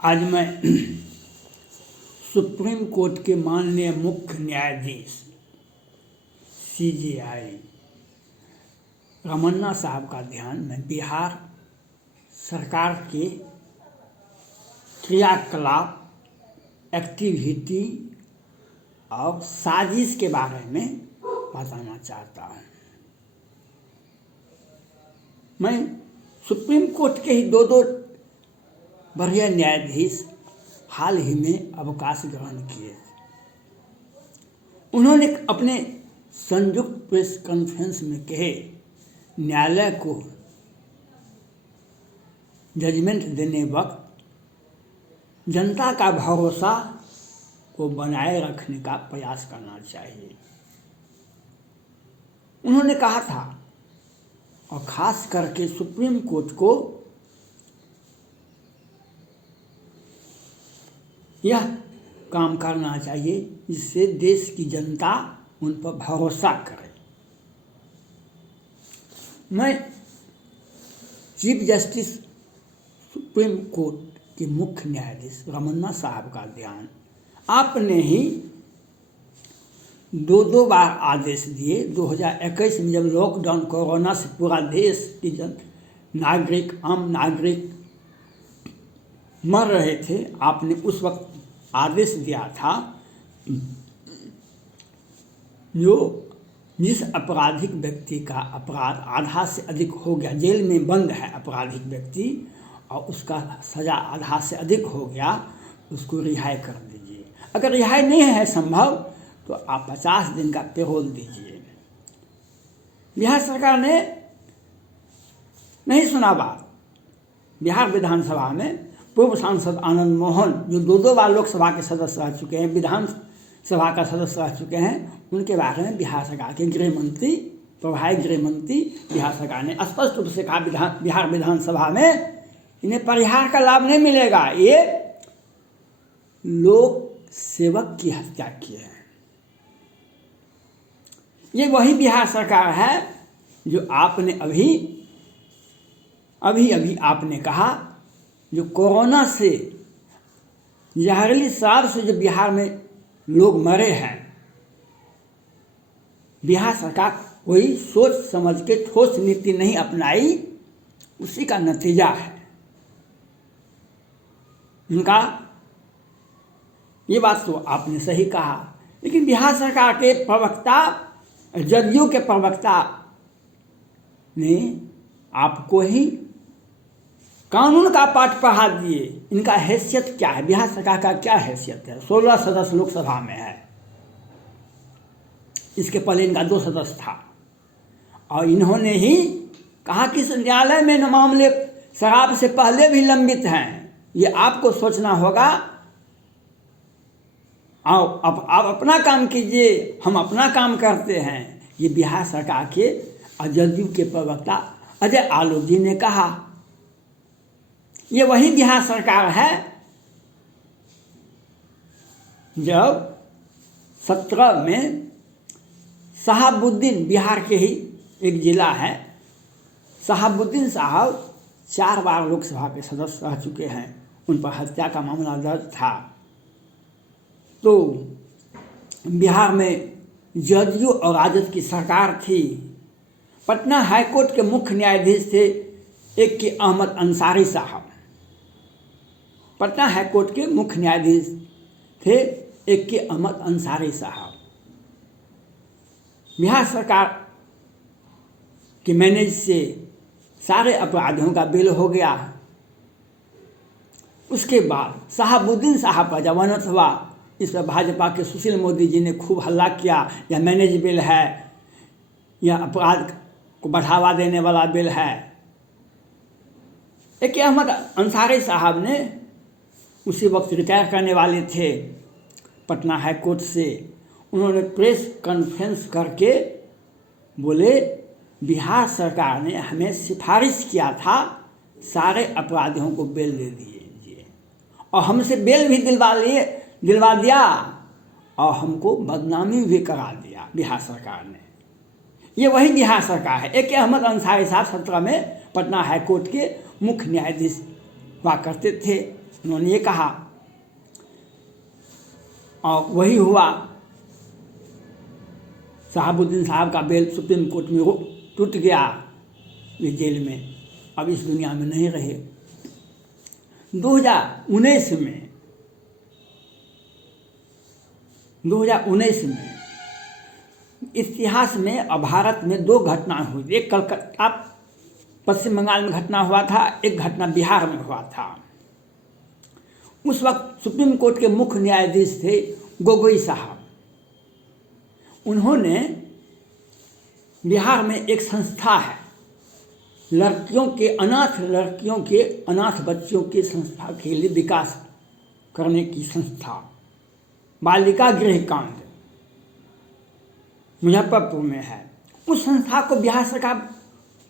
आज मैं supreme court के माननीय मुख्य न्यायाधीश CJI रमन्ना साहब का ध्यान मैं बिहार सरकार के क्रियाकलाप, एक्टिविटी और साजिश के बारे में बताना चाहता हूँ। मैं सुप्रीम कोर्ट के ही दो बढ़िया न्यायाधीश हाल ही में अवकाश ग्रहण किए। उन्होंने अपने संयुक्त प्रेस कॉन्फ्रेंस में कहे, न्यायालय को जजमेंट देने वक्त जनता का भरोसा को बनाए रखने का प्रयास करना चाहिए। उन्होंने कहा था, और ख़ास करके सुप्रीम कोर्ट को यह काम करना चाहिए जिससे देश की जनता उन पर भरोसा करे। मैं चीफ जस्टिस सुप्रीम कोर्ट के मुख्य न्यायाधीश रमन्ना साहब का ध्यान, आपने ही दो बार आदेश दिए। 2021 में जब लॉकडाउन कोरोना से पूरा देश की नागरिक, आम नागरिक मर रहे थे, आपने उस वक्त आदेश दिया था जिस आपराधिक व्यक्ति का अपराध आधा से अधिक हो गया, जेल में बंद है आपराधिक व्यक्ति और उसका सज़ा आधा से अधिक हो गया, उसको रिहाई कर दीजिए। अगर रिहाई नहीं है संभव तो आप 50 दिन का पेरोल दीजिए। बिहार सरकार ने नहीं सुना बात। बिहार विधानसभा में पूर्व सांसद आनंद मोहन, जो दो बार लोकसभा के सदस्य रह चुके हैं, विधानसभा का सदस्य रह चुके हैं, उनके बारे में बिहार सरकार के गृह मंत्री, प्रभारी गृह मंत्री बिहार सरकार ने स्पष्ट रूप से कहा, बिहार विधानसभा में इन्हें परिहार का लाभ नहीं मिलेगा, ये लोक सेवक की हत्या किए हैं। ये वही बिहार सरकार है जो आपने अभी आपने कहा, जो कोरोना से, जहरीली शराब से जो बिहार में लोग मरे हैं, बिहार सरकार कोई सोच समझ के ठोस नीति नहीं अपनाई, उसी का नतीजा है। उनका ये बात तो आपने सही कहा, लेकिन बिहार सरकार के प्रवक्ता, जदयू के प्रवक्ता ने आपको ही कानून का पाठ पढ़ा दिए। इनका हैसियत क्या है? बिहार सरकार का क्या हैसियत है? 16 सदस्य लोकसभा में है, इसके पहले इनका 2 सदस्य था, और इन्होंने ही कहा कि इस न्यायालय में मामले शराब से पहले भी लंबित हैं। ये आपको सोचना होगा। आप अपना काम कीजिए, हम अपना काम करते हैं। ये बिहार सरकार के जदयू के प्रवक्ता अजय आलोक जी ने कहा। ये वही बिहार सरकार है जब 17 में शहाबुद्दीन, बिहार के ही एक जिला है, शहाबुद्दीन साहब 4 बार लोकसभा के सदस्य रह चुके हैं, उन पर हत्या का मामला दर्ज था। तो बिहार में जदयू और राजद की सरकार थी। पटना हाईकोर्ट के मुख्य न्यायाधीश थे एक के अहमद अंसारी साहब। पटना हाईकोर्ट के मुख्य न्यायाधीश थे एक के अहमद अंसारी साहब। बिहार सरकार के मैनेज से सारे अपराधियों का बेल हो गया। उसके बाद शहाबुद्दीन साहब का जमानत हुआ। इस पर भाजपा के सुशील मोदी जी ने खूब हल्ला किया, यह मैनेज बिल है, यह अपराध को बढ़ावा देने वाला बिल है। एक अहमद अंसारी साहब ने उसी वक्त रिटायर करने वाले थे पटना हाई कोर्ट से। उन्होंने प्रेस कॉन्फ्रेंस करके बोले, बिहार सरकार ने हमें सिफारिश किया था सारे अपराधियों को बेल दे दीजिए, और हमसे बेल भी दिलवा दिया और हमको बदनामी भी करा दिया बिहार सरकार ने। ये वही बिहार सरकार है। एक अहमद अंसारी साहब 17 में पटना हाई कोर्ट के मुख्य न्यायाधीश हुआ करते थे। उन्होंने ये कहा और वही हुआ। शहाबुद्दीन साहब का बेल सुप्रीम कोर्ट में टूट गया, वे जेल में अब इस दुनिया में नहीं रहे। 2019 में इतिहास में और भारत में 2 घटना हुई। एक कलकत्ता पश्चिम बंगाल में घटना हुआ था, एक घटना बिहार में हुआ था। उस वक्त सुप्रीम कोर्ट के मुख्य न्यायाधीश थे गोगोई साहब। उन्होंने बिहार में एक संस्था है, लड़कियों के अनाथ बच्चों की संस्था के लिए विकास करने की संस्था, बालिका गृह कांड, मुजफ्फरपुर में है। उस संस्था को बिहार सरकार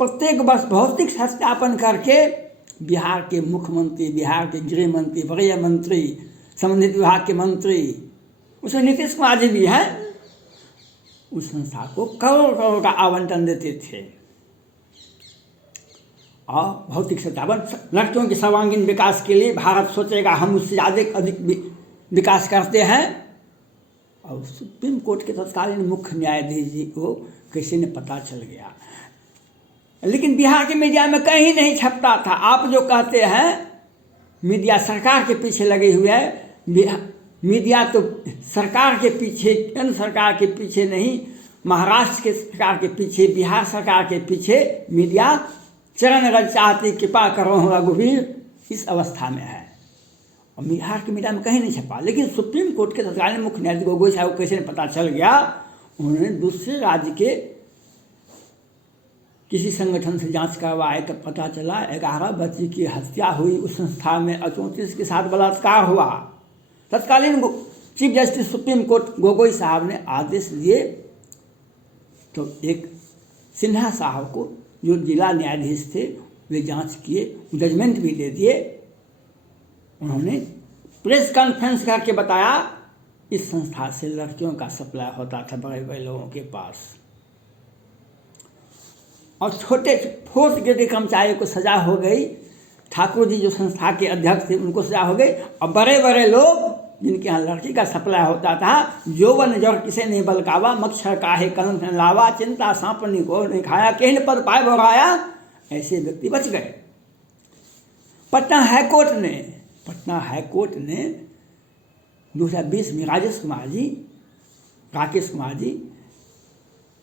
प्रत्येक वर्ष भौतिक सत्यापन करके बिहार के मुख्यमंत्री, बिहार के गृह मंत्री, वरीय मंत्री, संबंधित विभाग के मंत्री, उसमें नीतीश कुमार जी भी हैं, उस संस्था को करोड़ करोड़ का आवंटन देते थे। और भौतिक सत्यापन, लड़कियों के सर्वांगीण विकास के लिए भारत सोचेगा हम उससे ज़्यादा अधिक विकास करते हैं। और सुप्रीम कोर्ट के तत्कालीन मुख्य न्यायाधीश जी को किसी ने पता चल गया, लेकिन बिहार के मीडिया में कहीं नहीं छपता था। आप जो कहते हैं मीडिया सरकार के पीछे लगे हुए है, मीडिया तो सरकार के पीछे, केंद्र सरकार के पीछे नहीं, महाराष्ट्र के सरकार के पीछे, बिहार सरकार के पीछे मीडिया चरण रज चाहती कृपा करो रघुवीर, इस अवस्था में है। और बिहार के मीडिया में कहीं नहीं छपा, लेकिन सुप्रीम कोर्ट के तत्कालीन मुख्य न्यायाधीश गोगोई साहब को कैसे ने पता चल गया। उन्होंने दूसरे राज्य के किसी संगठन से जांच करवाए तब पता चला 11 बच्ची की हत्या हुई उस संस्था में, 34 के साथ बलात्कार हुआ। तत्कालीन chief justice supreme court Gogoi साहब ने आदेश दिए तो एक सिन्हा साहब को, जो जिला न्यायाधीश थे, वे जांच किए, जजमेंट भी दे दिए। उन्होंने प्रेस कॉन्फ्रेंस करके बताया इस संस्था से लड़कियों का सप्लाई होता था बड़े बड़े लोगों के पास, और छोटे 4th ग्रेड के कर्मचारियों को सजा हो गई। ठाकुर जी जो संस्था के अध्यक्ष थे उनको सजा हो गई, और बड़े बड़े लोग जिनके यहाँ लड़की का सप्लाई होता था, जोवन जड़ किसे नहीं बलकावा, मच्छर काहे कलंक न लावा, चिंता सांपनी को नहीं खाया, केहन पद पाए भोगाया, ऐसे व्यक्ति बच गए। पटना हाईकोर्ट ने 2020 में राकेश कुमार जी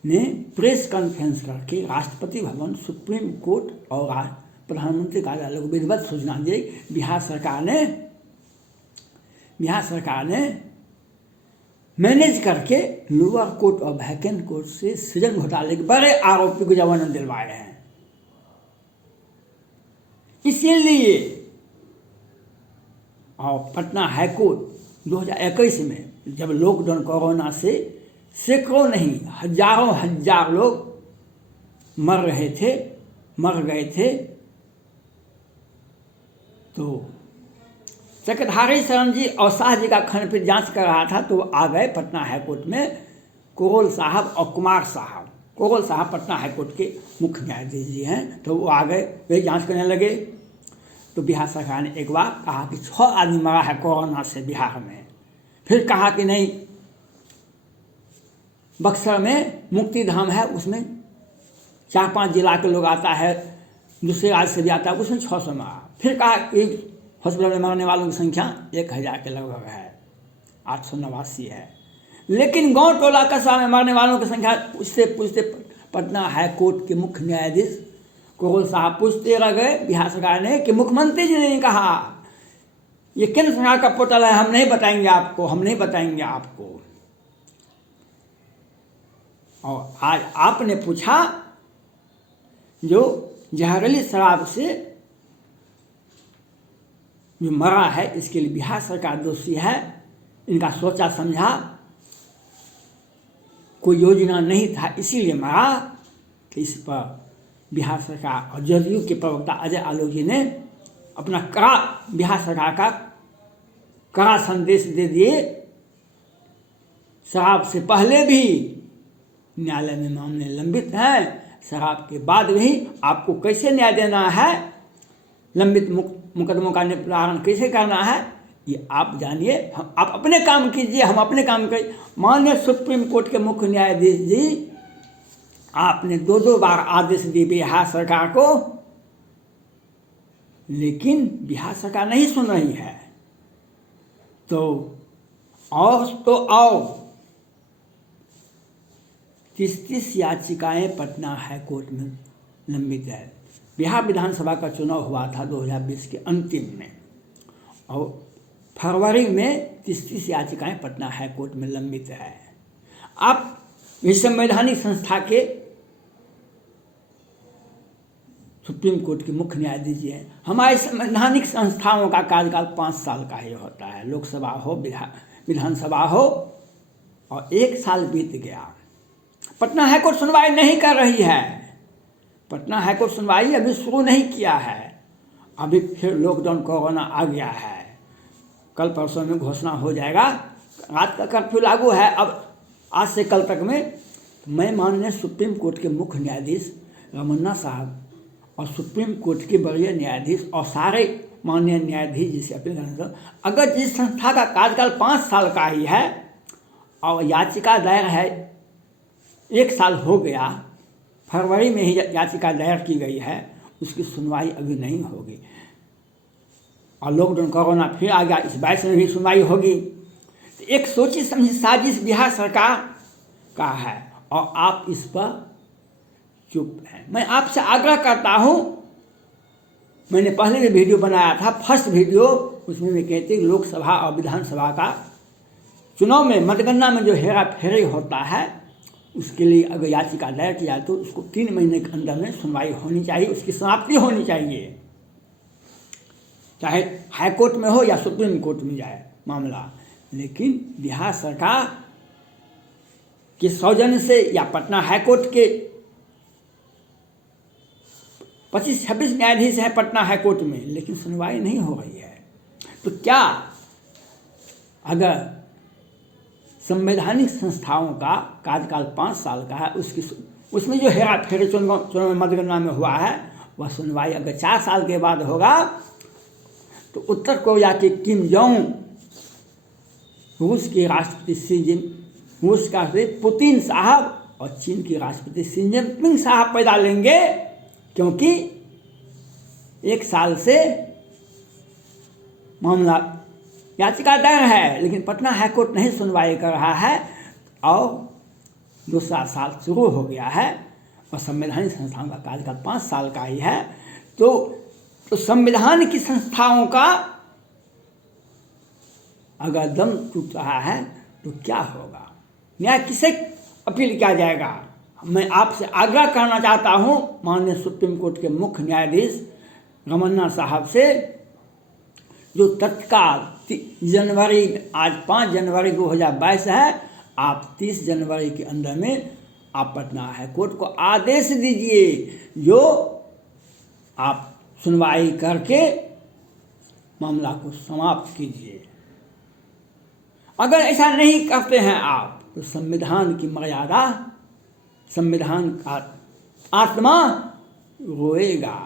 ने प्रेस कॉन्फ्रेंस करके राष्ट्रपति भवन, सुप्रीम कोर्ट और प्रधानमंत्री कार्यालय को विधिवत सूचना दी। बिहार सरकार ने मैनेज करके लोअर कोर्ट और वैकेंट कोर्ट से सृजन घोटाले के बड़े आरोपी को जमानत दिलवाए हैं। इसीलिए और पटना हाईकोर्ट 2021 में जब लॉकडाउन कोरोना से सैकड़ों नहीं हजार लोग मर गए थे, तो चक्रधारी शरण जी और शाह जी का खंडपीठ जांच कर रहा था, तो आ गए पटना हाईकोर्ट में कोरोल साहब और कुमार साहब। कोरोल साहब पटना हाईकोर्ट के मुख्य न्यायाधीश जी हैं, तो वो आ गए, वे जांच करने लगे। तो बिहार सरकार ने एक बार कहा कि 6 आदमी मरा है कोरोना से बिहार में, फिर कहा कि नहीं, बक्सर में मुक्ति धाम है, उसमें 4-5 जिला के लोग आता है, दूसरे राज्य से भी आता है, उसमें 600 मरा। फिर कहा कि हॉस्पिटल में मरने वालों की संख्या 1000 के लगभग है, 889 है। लेकिन गांव टोला कस्बा में मरने वालों की संख्या पूछते पटना हाईकोर्ट के मुख्य न्यायाधीश कोरोल साहब पूछते रह गए बिहार सरकार ने कि मुख्यमंत्री जी ने कहा ये केंद्र सरकार का पोर्टल है, हम नहीं बताएंगे आपको। और आज आपने पूछा जो जहरीली शराब से जो मरा है, इसके लिए बिहार सरकार दोषी है, इनका सोचा समझा कोई योजना नहीं था, इसीलिए मरा। कि इस पर बिहार सरकार और जदयू के प्रवक्ता अजय आलोक जी ने अपना बिहार सरकार का कड़ा संदेश दे दिए। शराब से पहले भी न्यायालय में मामले लंबित हैं, शराब के बाद भी आपको कैसे न्याय देना है, लंबित मुकदमों का निपटान कैसे करना है ये आप जानिए। आप अपने काम कीजिए, हम अपने काम करिए। माननीय सुप्रीम कोर्ट के मुख्य न्यायाधीश जी, आपने 2-2 बार आदेश दिए बिहार सरकार को, लेकिन बिहार सरकार नहीं सुन रही है। तो आओ 30 याचिकाएं पटना हाई कोर्ट में लंबित है। बिहार विधानसभा का चुनाव हुआ था 2020 के अंतिम में, और फरवरी में 30 याचिकाएं पटना हाई कोर्ट में लंबित है। आप इस संवैधानिक संस्था के सुप्रीम कोर्ट के मुख्य न्यायाधीश जी हैं। हमारे संवैधानिक संस्थाओं का कार्यकाल 5 साल का ही होता है, लोकसभा हो विधानसभा हो, और 1 साल बीत गया। पटना हाईकोर्ट सुनवाई नहीं कर रही है। पटना हाईकोर्ट सुनवाई अभी शुरू नहीं किया है। अभी फिर लॉकडाउन कोरोना आ गया है, कल परसों में घोषणा हो जाएगा। रात का कर्फ्यू लागू है अब आज से कल तक में। मैं माननीय सुप्रीम कोर्ट के मुख्य न्यायाधीश रमन्ना साहब और सुप्रीम कोर्ट के वरीय न्यायाधीश और सारे माननीय न्यायाधीश जिसे अपील करना, अगर जिस संस्था का कार्यकाल 5 साल का ही है और याचिका दायर है 1 साल हो गया, फरवरी में ही याचिका दायर की गई है, उसकी सुनवाई अभी नहीं होगी, और लॉकडाउन कोरोना फिर आ गया, इस 22 में भी सुनवाई होगी। तो एक सोची समझी साजिश बिहार सरकार का है, और आप इस पर चुप हैं। मैं आपसे आग्रह करता हूँ, मैंने पहले भी वीडियो बनाया था, फर्स्ट वीडियो, उसमें मैं कहती हूँ लोकसभा और विधानसभा का चुनाव में मतगणना में जो हेरा फेरी होता है, उसके लिए अगर याचिका दायर की जाए तो उसको 3 महीने के अंदर में सुनवाई होनी चाहिए, उसकी समाप्ति होनी चाहिए, चाहे हाई कोर्ट में हो या सुप्रीम कोर्ट में जाए मामला। लेकिन बिहार सरकार के सौजन्य से या पटना हाई कोर्ट के 25-26 न्यायाधीश हैं पटना हाई कोर्ट में, लेकिन सुनवाई नहीं हो रही है। तो क्या अगर संवैधानिक संस्थाओं का कार्यकाल 5 साल का है, उसमें जो हेरा फेरी चुनाव में मतगणना में हुआ है, वह सुनवाई अगर 4 साल के बाद होगा, तो उत्तर कोरिया के किम जोंग, रूस के राष्ट्रपति रूस का पुतिन साहब और चीन के राष्ट्रपति शी जिनपिंग साहब पैदा लेंगे, क्योंकि 1 साल से मामला याचिका दायर है, लेकिन पटना हाईकोर्ट नहीं सुनवाई कर रहा है, और दूसरा साल शुरू हो गया है, और संवैधानिक संस्थाओं का कार्यकाल 5 साल का ही है। तो संविधान की संस्थाओं का अगर दम टूट रहा है तो क्या होगा? न्याय किसे अपील किया जाएगा? मैं आपसे आग्रह करना चाहता हूँ माननीय सुप्रीम कोर्ट के मुख्य न्यायाधीश रमन्ना साहब से, जो तत्काल जनवरी, आज 5 जनवरी 2022 है, आप 30 जनवरी के अंदर में आप पटना हाई कोर्ट को आदेश दीजिए, जो आप सुनवाई करके मामला को समाप्त कीजिए। अगर ऐसा नहीं करते हैं आप, तो संविधान की मर्यादा, संविधान का आत्मा रोएगा,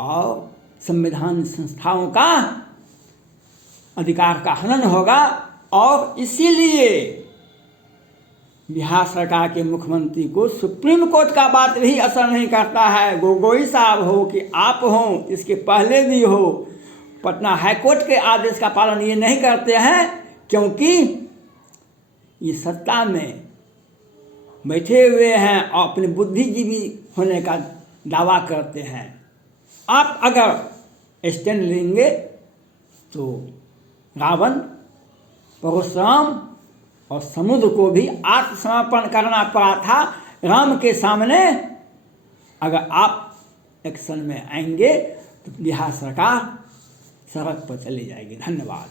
और संविधान संस्थाओं का अधिकार का हनन होगा। और इसीलिए बिहार सरकार के मुख्यमंत्री को सुप्रीम कोर्ट का बात भी असर नहीं करता है। गोगोई साहब हो कि आप हो, इसके पहले भी हो, पटना हाईकोर्ट के आदेश का पालन ये नहीं करते हैं, क्योंकि ये सत्ता में बैठे हुए हैं और अपने बुद्धिजीवी होने का दावा करते हैं। आप अगर स्टैंड लेंगे तो रावण, परशुराम और समुद्र को भी आत्मसमर्पण करना पड़ा था राम के सामने। अगर आप एक्शन में आएंगे तो बिहार सरकार सड़क पर चली जाएगी। धन्यवाद।